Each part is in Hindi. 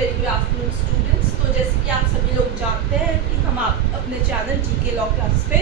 Very good afternoon students. तो जैसे कि आप सभी लोग जानते हैं कि हम आप अपने चैनल जीके लॉ क्लास पे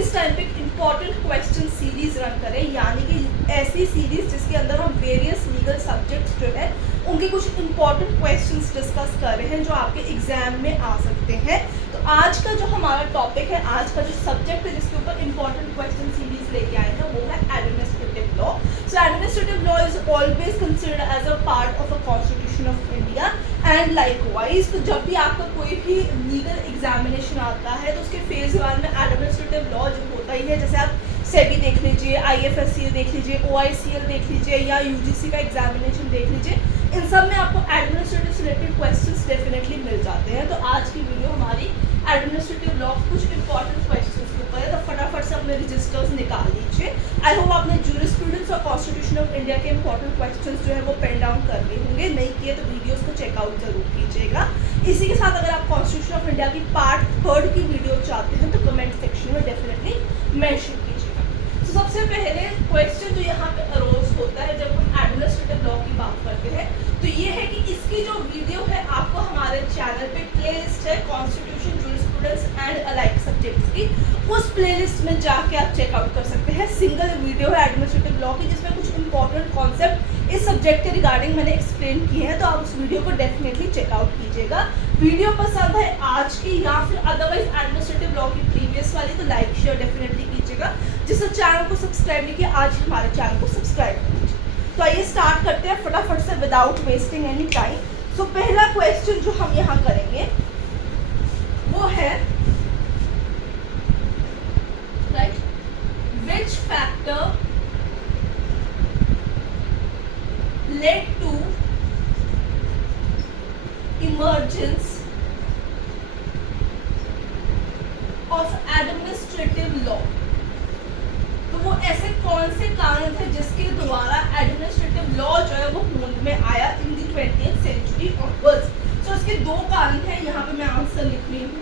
इस टाइम पे इम्पॉर्टेंट क्वेश्चन सीरीज रन करें, यानी कि ऐसी सीरीज जिसके अंदर हम वेरियस लीगल सब्जेक्ट्स जो है उनके कुछ इम्पॉर्टेंट क्वेश्चंस डिस्कस कर रहे हैं जो आपके एग्जाम में आ सकते हैं। तो आज का जो हमारा टॉपिक है, आज का जो सब्जेक्ट है जिसके ऊपर इम्पॉर्टेंट क्वेश्चन सीरीज लेके आए हैं वो है administrative law. So administrative law is always considered as a part of a constitution of India and likewise. तो जब भी आपका कोई भी लीगल एग्जामिनेशन आता है तो उसके फेज 1 में एडमिनिस्ट्रेटिव लॉ जो होता ही है, जैसे आप सेबी देख लीजिए, IFSC देख लीजिए, OICL देख लीजिए या UGC का एग्जामिनेशन देख लीजिए, इन सब में आपको एडमिनिस्ट्रेटिव से रिलेटेड क्वेश्चंस डेफिनेटली मिल जाते हैं। तो आज की वीडियो हमारी एडमिनिस्ट्रेटिव लॉ कुछ इंपॉर्टेंट क्वेश्चंस के ऊपर है, तो फटाफट से अपने रजिस्टर्स निकाल लीजिए। आई होप आपने जूरिस्प्रूडेंस और कॉन्स्टिट्यूशन ऑफ इंडिया के इंपॉर्टेंट क्वेश्चंस जो है वो पेन डाउन कर लिए होंगे। नहीं किए तो वीडियोस को चेकआउट जरूर कीजिएगा। इसी के साथ अगर आप कॉन्स्टिट्यूशन ऑफ इंडिया की पार्ट 3 की वीडियो चाहते हैं तो कमेंट सेक्शन में डेफिनेटली मेंशन कीजिएगा। तो सबसे पहले क्वेश्चन जो यहाँ पे अरोज होता है जब हम एडमिनिस्ट्रेटिव लॉ की बात करते हैं तो ये है कि इसकी जो वीडियो है आपको हमारे चैनल पे प्लेलिस्ट है constitution, jurisprudence and alike subjects की, उस प्लेलिस्ट में जाके आप चेकआउट कर सकते हैं। सिंगल वीडियो है एडमिनिस्ट्रेटिव लॉ की जिसमें कुछ इंपॉर्टेंट कॉन्सेप्ट इस सब्जेक्ट के रिगार्डिंग मैंने एक्सप्लेन किए हैं, तो आप उस वीडियो को डेफिनेटली चेकआउट कीजिएगा। वीडियो पसंद है आज की या फिर अदरवाइज एडमिनिस्ट्रेटिव लॉ की प्रीवियस वाली तो लाइक शेयर डेफिनेटली कीजिएगा। जिससे चैनल को सब्सक्राइब नहीं किया आज हमारे चैनल को सब्सक्राइब कीजिए। तो आइए स्टार्ट करते हैं फटाफट से विदाउट वेस्टिंग एनी टाइम। सो पहला क्वेश्चन जो हम यहाँ करेंगे वो है right, which factor led to emergence of administrative law। तो वो ऐसे कौन से कारण थे जिसके द्वारा एडमिनिस्ट्रेटिव लॉ जो है वो होंद में आया इन दी 20th सेंचुरी ऑनवर्ड्स। सो इसके दो कारण हैं, यहाँ पे मैं आंसर लिख रही हूँ।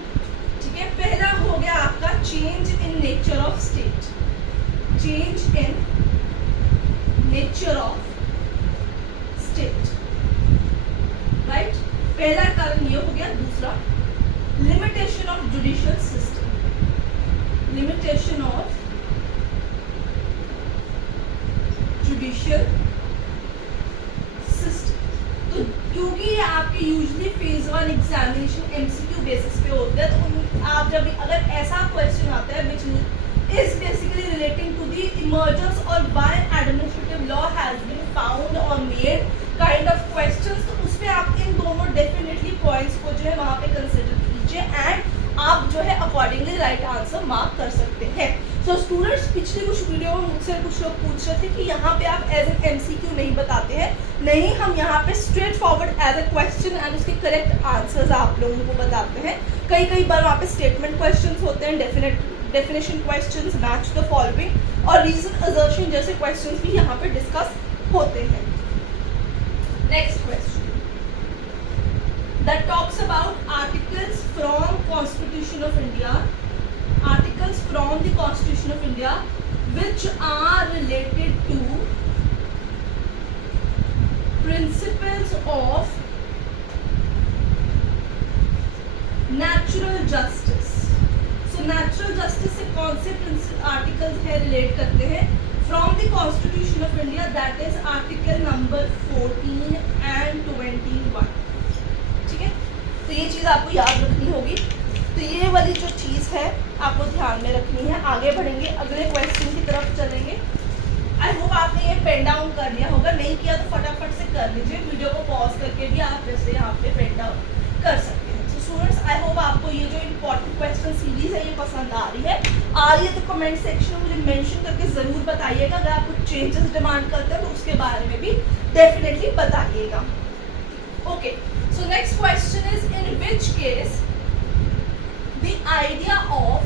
ठीक है, पहला हो गया आपका change in nature of state, change in nature of right, पहला कारण ये हो गया। दूसरा limitation of judicial system, limitation of judicial system. तो क्योंकि ये आपके usually phase 1 examination MCQ basis पे होते हैं, तो आप जब अगर ऐसा क्वेश्चन आता है which is basically relating to the emergence और why administrative law has been found और मेड काइंड ऑफ क्वेश्चंस, तो उसमें आप इन दोनों डेफिनेटली पॉइंट्स को जो है वहाँ पे कंसिडर कीजिए एंड आप जो है अकॉर्डिंगली राइट आंसर मार्क कर सकते हैं। सो स्टूडेंट्स, पिछली कुछ वीडियो में मुझसे कुछ लोग पूछ रहे थे कि यहाँ पे आप एज एन MCQ नहीं बताते हैं। नहीं, हम यहाँ पे straight forward as a question and उसके करेक्ट आंसर्स आप लोगों को बताते हैं। कई बार वहाँ पे स्टेटमेंट क्वेश्चन होते हैं, definition questions, match the following और रीजन असर्शन जैसे क्वेश्चंस भी यहाँ पे डिस्कस होते हैं। Next question that talks about articles from Constitution of India, articles from the Constitution of India which are related to principles of natural justice। So natural justice से कौन से आर्टिकल्स है रिलेट करते हैं from the constitution of India, that is article number 14 and 21। ठीक है, तो ये चीज़ आपको याद रखनी होगी। तो ये वाली जो चीज़ है आपको ध्यान में रखनी है। आगे बढ़ेंगे, अगले क्वेश्चन की तरफ चलेंगे। आई होप आपने ये पेन डाउन कर लिया होगा, नहीं किया तो फटाफट से कर लीजिए। वीडियो को पॉज करके भी आप जैसे यहाँ पे पेन डाउन कर सकते हैं। तो स्टूडेंट्स, आई होप आपको ये जो इम्पोर्टेंट क्वेश्चन सीरीज है ये पसंद आ रही है तो कमेंट सेक्शन में मुझे मेंशन करके ज़रूर बताइएगा। अगर आप कुछ चेंजेस डिमांड करते हैं तो उसके बारे में भी डेफिनेटली बताइएगा। Okay, so next question is in which case the idea of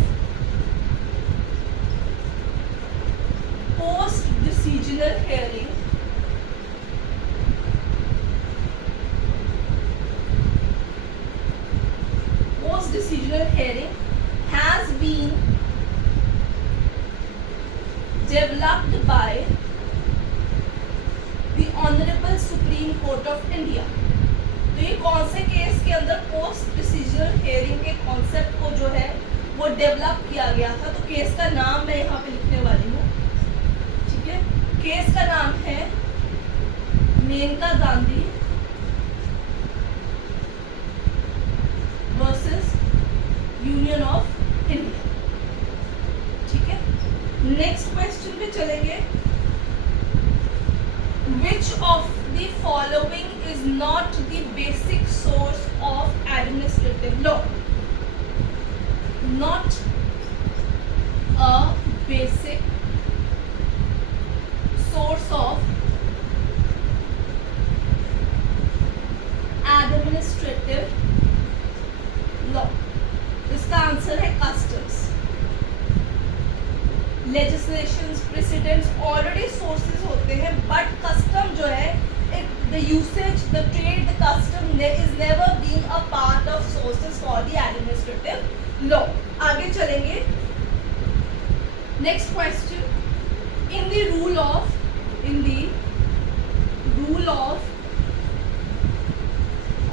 post decisional hearing has been developed by the Honorable Supreme Court of India। तो ये कौन से पोस्ट डिसीजनल हेयरिंग के कॉन्सेप्ट को जो है वो डेवलप किया गया था। तो केस का नाम मैं यहाँ पे लिखने वाली हूँ, ठीक है। केस का नाम है Maneka Gandhi versus union of India, ठीक है। नेक्स्ट क्वेश्चन पे चलेंगे। Which of the following is not the basic source of administrative law? Not a basic source of administrative law. इसका आंसर है customs. Legislations, precedents already sources होते हैं, बट कस्टम जो है the usage, the trade, the custom is never being a part of sources for the administrative law. आगे चलेंगे। Next question. In the rule of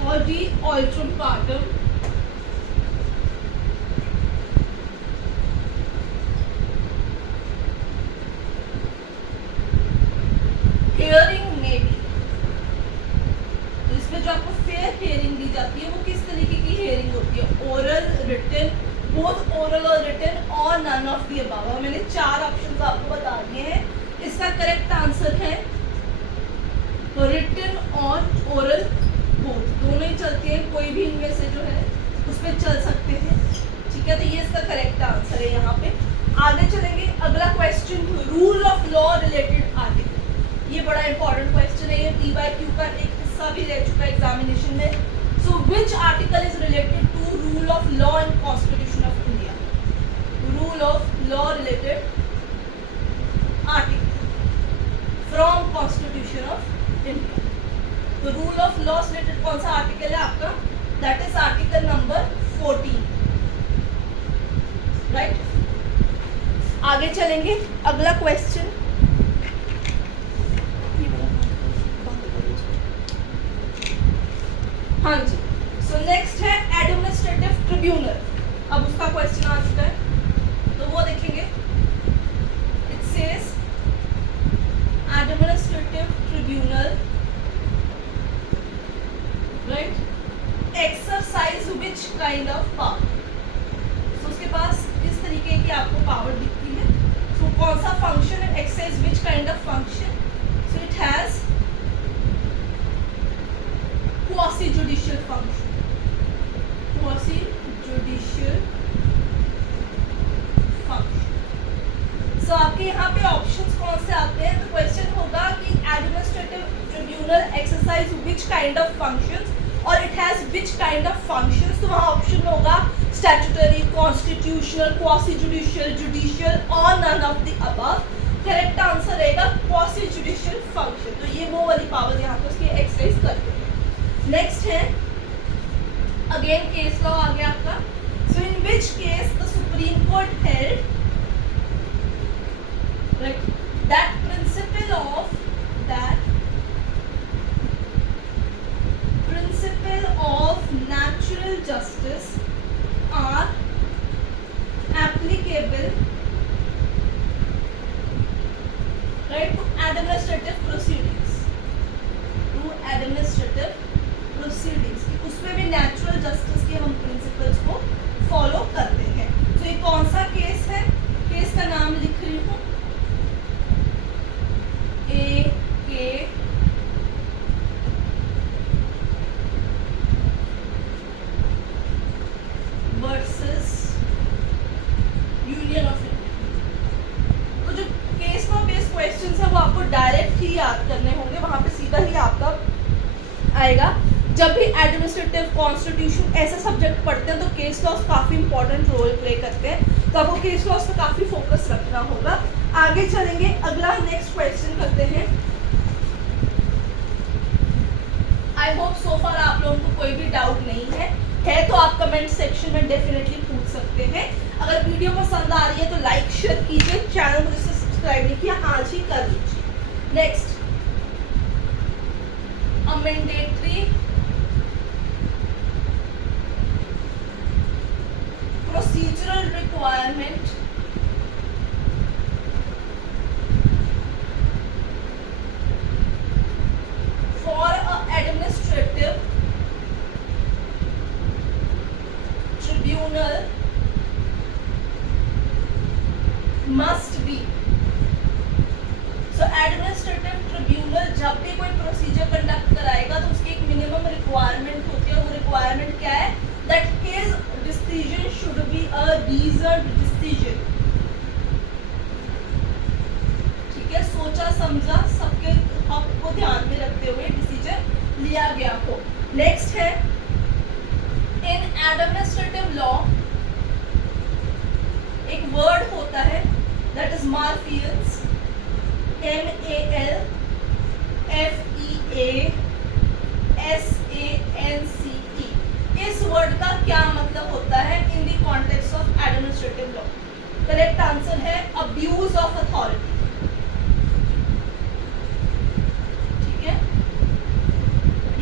audi alteram partem hearing में भी, तो इसमें जो आपको फेयर हियरिंग दी जाती है वो किस तरीके की हियरिंग होती है? ओरल, रिटन, बोथ ओरल और रिटन, और नन ऑफ द अबव। मैंने 4 ऑप्शंस आपको बता दिए हैं। इसका करेक्ट आंसर है रिटन और ओरल बोथ, दोनों ही चलते हैं, कोई भी इनमें से जो है उसमें चल सकते हैं, ठीक है। तो ये इसका करेक्ट आंसर है यहाँ पे। आगे चलेंगे। अगला question, rule of law related article. ये बड़ा इंपॉर्टेंट क्वेश्चन है, ये PYQ का एक हिस्सा भी रह चुका है एग्जामिनेशन में। So which article is related to rule of law in constitution of India? Rule of law related article from constitution of India. तो रूल ऑफ लॉ से रिलेटेड कौन सा आर्टिकल है आपका? That is article number 14, right. आगे चलेंगे। अगला क्वेश्चन, हाँ जी। सो नेक्स्ट है एडमिनिस्ट्रेटिव ट्रिब्यूनल। अब उसका क्वेश्चन आ चुका है, तो वो देखेंगे। It says administrative tribunal, right, exercise which kind of power. तो उसके पास किस तरीके की आपको पावर दिखती है? तो कौन सा फंक्शन है? Exercise which kind of function? So it has quasi-judicial function, quasi-judicial function। सो आपके यहाँ पे ऑप्शंस कौन से आते हैं? तो क्वेश्चन होगा कि administrative tribunal exercise which kind of functions और it has which kind of functions. तो वहाँ ऑप्शन होगा स्टैट्यूटरी, कॉन्स्टिट्यूशनल, क्वासी-जुडिशियल, जुडिशियल और none of the above. Correct answer रहेगा क्वासी-जुडिशियल फंक्शन। तो ये वो वाली पावर यहाँ पे उसकी एक्सरसाइज करते हैं। नेक्स्ट है अगेन केस लॉ आ गया आपका। So in which case the Supreme Court held that principle of natural justice are applicable, right, to administrative proceedings, to administrative proceedings. उसमें भी नेचुरल जस्टिस के हम प्रिंसिपल्स को फॉलो करते हैं। तो ये कौन सा केस है? केस का नाम लिख रही हूँ, AK versus union of India. तो जो केस लॉ बेस्ड क्वेश्चंस है वो आपको डायरेक्ट ही याद करने होंगे, वहां पे सीधा ही आपका आएगा। जब भी एडमिनिस्ट्रेटिव, कॉन्स्टिट्यूशन ऐसे सब्जेक्ट पढ़ते हैं तो केस लॉस काफ़ी इंपॉर्टेंट रोल प्ले करते हैं, तो आपको केस लॉस पे काफ़ी फोकस रखना होगा। आगे चलेंगे। अगला नेक्स्ट क्वेश्चन करते हैं। आई होप सो फार आप लोगों को कोई भी डाउट नहीं है तो आप कमेंट सेक्शन में डेफिनेटली पूछ सकते हैं। अगर वीडियो पसंद आ रही है तो लाइक शेयर कीजिए, चैनल को जिससे सब्सक्राइब नहीं किया आज ही कर लीजिए। नेक्स्ट, a mandatory रिक्वायरमेंट होती है, वो रिक्वायरमेंट क्या है, that his decision should be a reasoned decision. ठीक है, सोचा समझा सबके हक को ध्यान में रखते हुए डिसीजन लिया गया हो। नेक्स्ट है, इन एडमिनिस्ट्रेटिव लॉ एक वर्ड होता है दैट इज मालफियंस, MALFEASANCE। इस वर्ड का क्या मतलब होता है in the context of administrative law? Correct answer है अब्यूज ऑफ अथॉरिटी। ठीक है,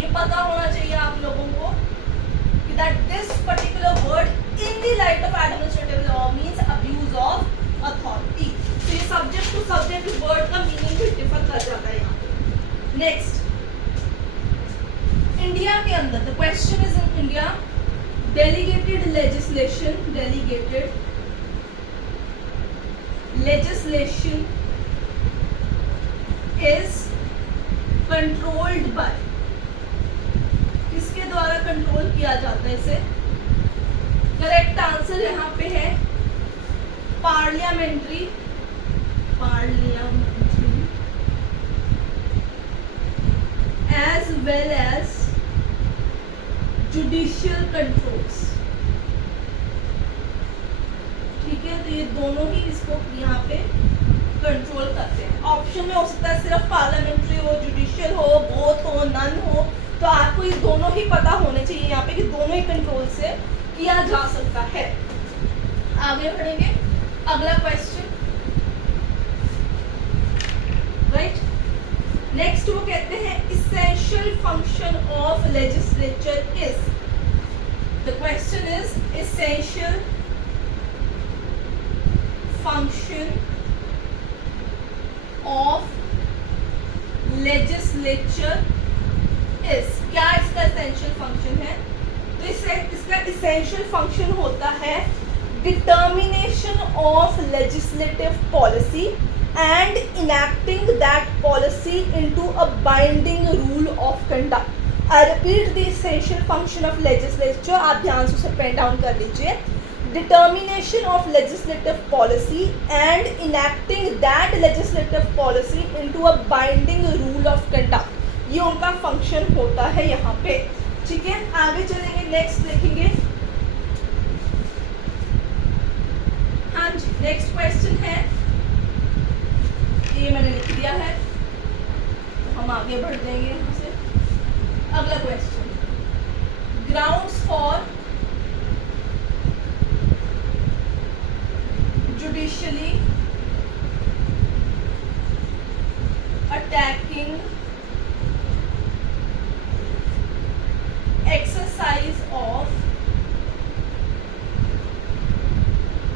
ये पता होना चाहिए आप लोगों को कि that this particular word in the light of administrative law means abuse of authority. तो ये सब्जेक्ट टू सब्जेक्ट इस वर्ड का मीनिंग भी डिफर कर जाता है यहाँ पे। नेक्स्ट, इंडिया के अंदर the question is in India delegated legislation is controlled by, किसके द्वारा कंट्रोल किया जाता है इसे? करेक्ट आंसर यहाँ पे है parliamentary as well as judicial controls। ठीक है, तो ये दोनों ही इसको यहाँ पे कंट्रोल करते हैं। ऑप्शन में हो सकता है सिर्फ पार्लियामेंट्री हो, जुडिशियल हो, बोथ हो, नन हो, तो आपको ये दोनों ही पता होने चाहिए यहाँ पे कि दोनों ही कंट्रोल से किया जा सकता है। आगे बढ़ेंगे, अगला क्वेश्चन, राइट। नेक्स्ट वो कहते हैं essential function of legislature is, the question is essential function of legislature is, क्या इसका essential function है? तो इसका essential function होता है determination of legislative policy and enacting that policy into a binding rule of conduct. I repeat the essential function of legislature, आप ध्यान से उसे पेन डाउन कर लीजिए। Determination of legislative policy and enacting that legislative policy into a binding rule of conduct, ये उनका फंक्शन होता है यहाँ पे। ठीक है, आगे चलेंगे, नेक्स्ट लिखेंगे। हाँ जी, नेक्स्ट क्वेश्चन है, ये मैंने लिख दिया है, तो हम आगे बढ़ जाएंगे यहाँ से। अगला question, grounds for judicially attacking exercise of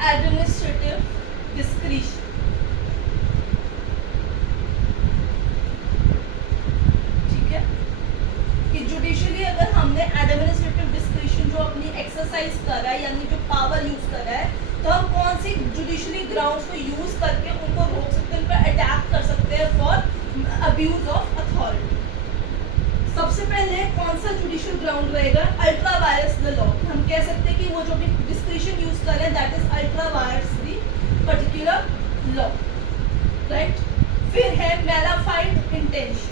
administrative discretion. Judicially अगर हमने एडमिनिस्ट्रेटिव डिस्क्रिशन जो अपनी एक्सरसाइज कर रहा है, यानी जो पावर यूज कर रहा है, तो हम कौन सी जुडिशियली ग्राउंड्स को यूज करके उनको रोक सकते हैं, उन पर अटैक कर सकते हैं फॉर अब्यूज ऑफ अथॉरिटी। सबसे पहले कौन सा जुडिशियल ग्राउंड रहेगा? Ultra vires the law. हम कह सकते हैं कि वो जो भी डिस्क्रिशन यूज कर रहे हैं that is ultra vires the particular law, right. फिर है मैलाफाइड इंटेंशन,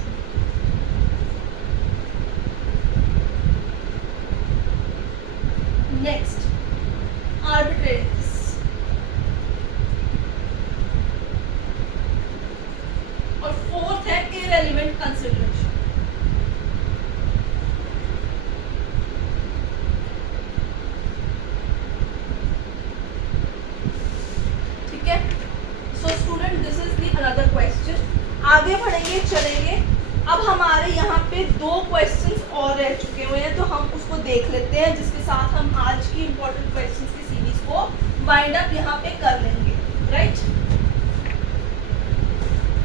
नेक्स्ट arbitrariness, और फोर्थ है irrelevant consideration। ठीक है, so student this is the another question. आगे बढ़ेंगे, चलेंगे। अब हमारे यहाँ पे दो क्वेश्चंस और रह चुके हुए हैं, तो हम उसको देख लेते हैं, जिसके साथ हम आज की इंपॉर्टेंट क्वेश्चंस की सीरीज को वाइंड अप यहाँ पे कर लेंगे, राइट।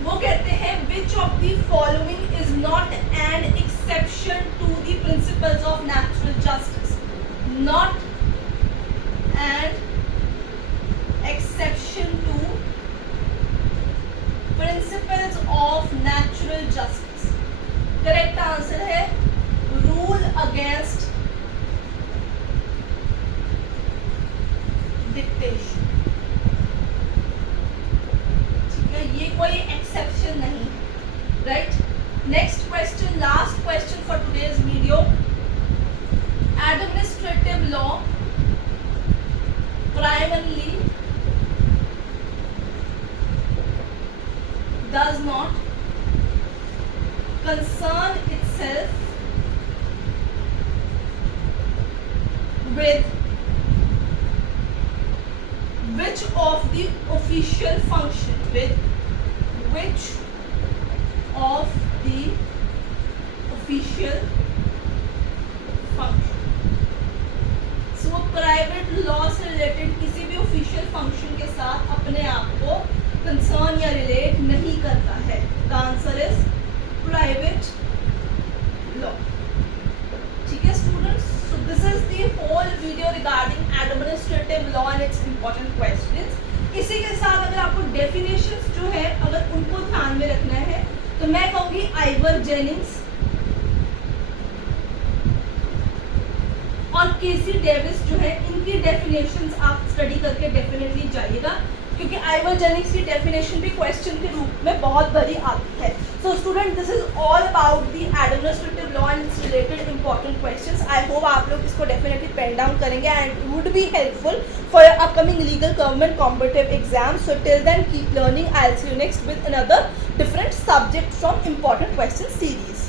वो कहते हैं which of the following is not an exception to the principles of natural justice, not an exception to principles of natural justice. Correct answer है rule with which of the official function, with which of the official function. So private law से रिलेटेड किसी भी ऑफिशियल फंक्शन के साथ अपने आप को कंसर्न या रिलेट नहीं करता है. The answer is private law. ठीक है students, so this is the whole video regarding administrative law and its important questions. इसी के साथ अगर आपको डेफिनेशंस जो है अगर उनको ध्यान में रखना है तो मैं कहूँगी आइवर जेनिंग्स और केसी डेविस जो है इनकी डेफिनेशंस आप स्टडी करके डेफिनेटली जाइएगा, क्योंकि आइवर जेनिंग्स की डेफिनेशन भी क्वेश्चन के रूप में बहुत बड़ी आती है. So student, this is all about the administrative law and its related important questions. I hope आप लोग इसको डेफिनेटली पेन डाउन करेंगे and would be helpful for your upcoming legal government competitive exam. So till then keep learning. I will see you next with another different subject from important question series.